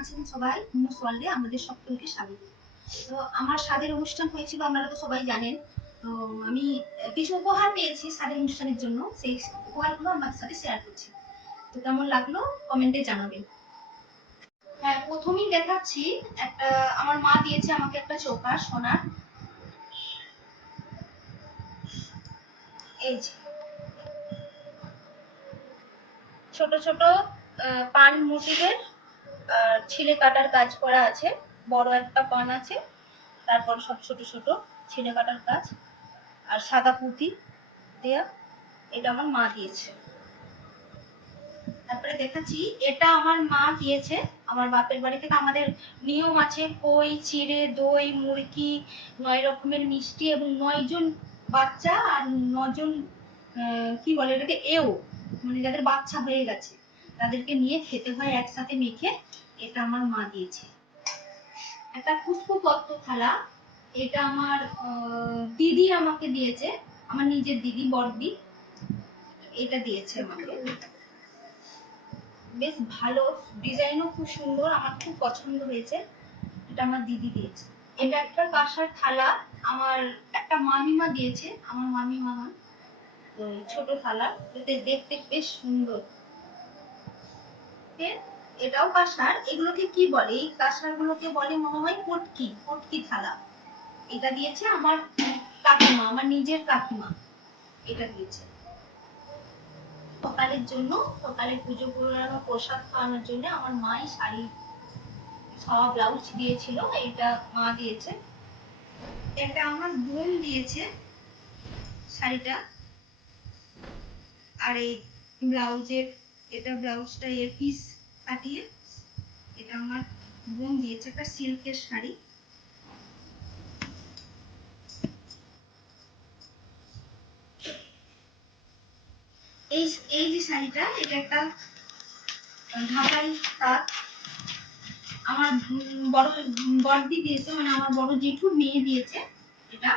আছেন সবাই ওয়ার্ল্ডে আমাদের সকলকে স্বাগত। তো আমার স্বাদের অনুষ্ঠান হয়েছিল, আপনারা তো সবাই জানেন। তো আমি কিছু উপহার পেয়েছি স্বাদের অনুষ্ঠানের জন্য, সেই উপহারগুলো আমার সাথে শেয়ার করছি। তো কেমন লাগল? কমেন্টে জানাবেন। হ্যাঁ প্রথমেই দেখাচ্ছি, একটা, আমার মা দিয়েছে আমাকে একটা চৌকা সোনার এই যে। ছোট ছোট পান মোটিভের আর ছিলে কাটার কাজ করা আছে, বড় একটা পান আছে, তারপর সব ছোট ছোট ছিলে কাটার কাজ, আর সাদা পুঁতি দেয়া, এটা আমার মা দিয়েছে। তারপরে দেখাচ্ছি, এটা আমার মা দিয়েছে, আমার বাপের বাড়ি থেকে আমাদের নিয়ম আছে, কই, চিড়ে, দই, মুরগি, নয় রকমের মিষ্টি এবং নয় জন বাচ্চা আর নজন কি বলে এটাকে, এও মানে যাদের বাচ্চা হয়ে গেছে। তাদেরকে নিয়ে খেতে হয় একসাথে মেখে। এটা আমার মা দিয়েছে। একটা খুশবু পত্র থালা এটা আমার দিদি আমাকে দিয়েছে। আমার নিজের দিদি, বড়দি। এটা দিয়েছে আমাকে। বেশ ভালো। ডিজাইনও খুব সুন্দর। আমার খুব পছন্দ হয়েছে। এটা আমার দিদি দিয়েছে। এটা একটা কাঁসার থালা। আমার একটা মামিমা দিয়েছে। আমার মামিমা ছোট থালা। দেখতে বেশ সুন্দর। এ- এটাও কাঁসার। এগুলোকে কি বলে? এই কাঁসার গুলোকে বলে মনে হয় পটকি পটকি থালা। এটা দিয়েছে আমার কাকিমা, আমার নিজের কাকিমা। এটা দিয়েছে। সকালের জন্য, সকালে পুজো করানো প্রসাদ খাওয়ানোর জন্য আমার মাই শাড়ি ছাওয়া ব্লাউজ দিয়েছিল এটা মা দিয়েছে। এটা আমার বোন দিয়েছে শাড়িটা। আর এই ব্লাউজের এটা ব্লাউজটা এর পিস কাটিয়ে এটা আমার বোন দিয়েছে একটা সিল্কের শাড়ি। এই এই যে শাড়িটা, এটা একটা ঢাকাই তাঁত। আমার বড় বড়দি দিয়েছে মানে আমার বড় জেঠুর মেয়ে দিয়েছে এটা।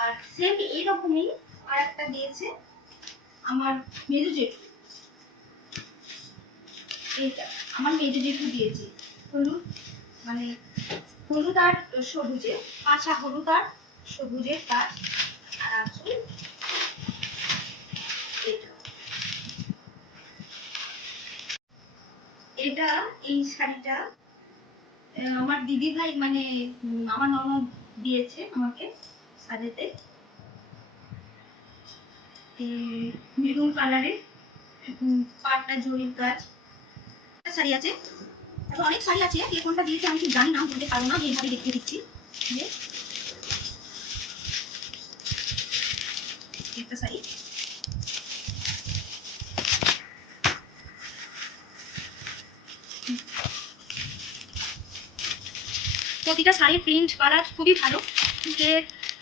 আর সেম এইরকমই আর একটা দিয়েছে আমার মেজো জেঠু। এইটা। আমার মেজো জেঠু দিয়েছে, হলুদ মানে হলুদ আর সবুজে, কাঁচা হলুদ আর সবুজের কাজ, আর আসল এটা এই শাড়িটা আমার দিদি ভাই মানে আমার ননদ দিয়েছে আমাকে শাড়িতে। মেরুন কালারের পাটটা জরির কাজ। একটা শাড়ি আছে। তারপর অনেক শাড়ি আছে কে কোনটা দিয়েছে আমি ঠিক জানি না, বলতে পারব না এইভাবে দেখিয়ে দিচ্ছি। একটা শাড়ি। প্রতিটা শাড়ির প্রিন্ট কালার খুবই ভালো। কে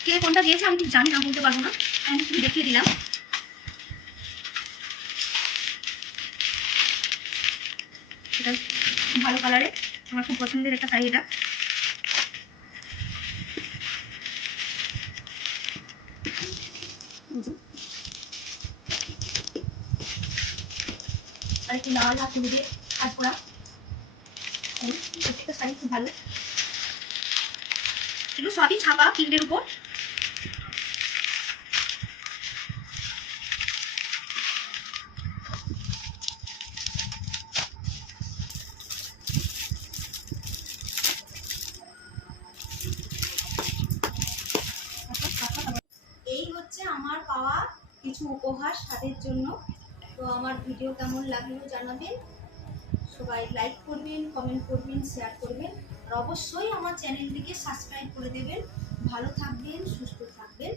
কে কোনটা দিয়েছে আমি ঠিক জানি না, বলতে পারব না। আমি দেখিয়ে দিলাম। খুব ভালো কালারে আমার খুব পছন্দের একটা শাড়ি হলুদে কাজ প্রত্যেকটা শাড়ি খুব ভালো। এগুলো সবই ছাপা প্রিন্টের উপর। হচ্ছে আমার পাওয়া কিছু উপহার স্বাদের জন্য। তো আমার ভিডিও কেমন লাগল জানাবেন। সবাই লাইক করবেন কমেন্ট করবেন শেয়ার করবেন। আর অবশ্যই আমার চ্যানেলটিকে সাবস্ক্রাইব করে দেবেন। ভালো থাকবেন, সুস্থ থাকবেন।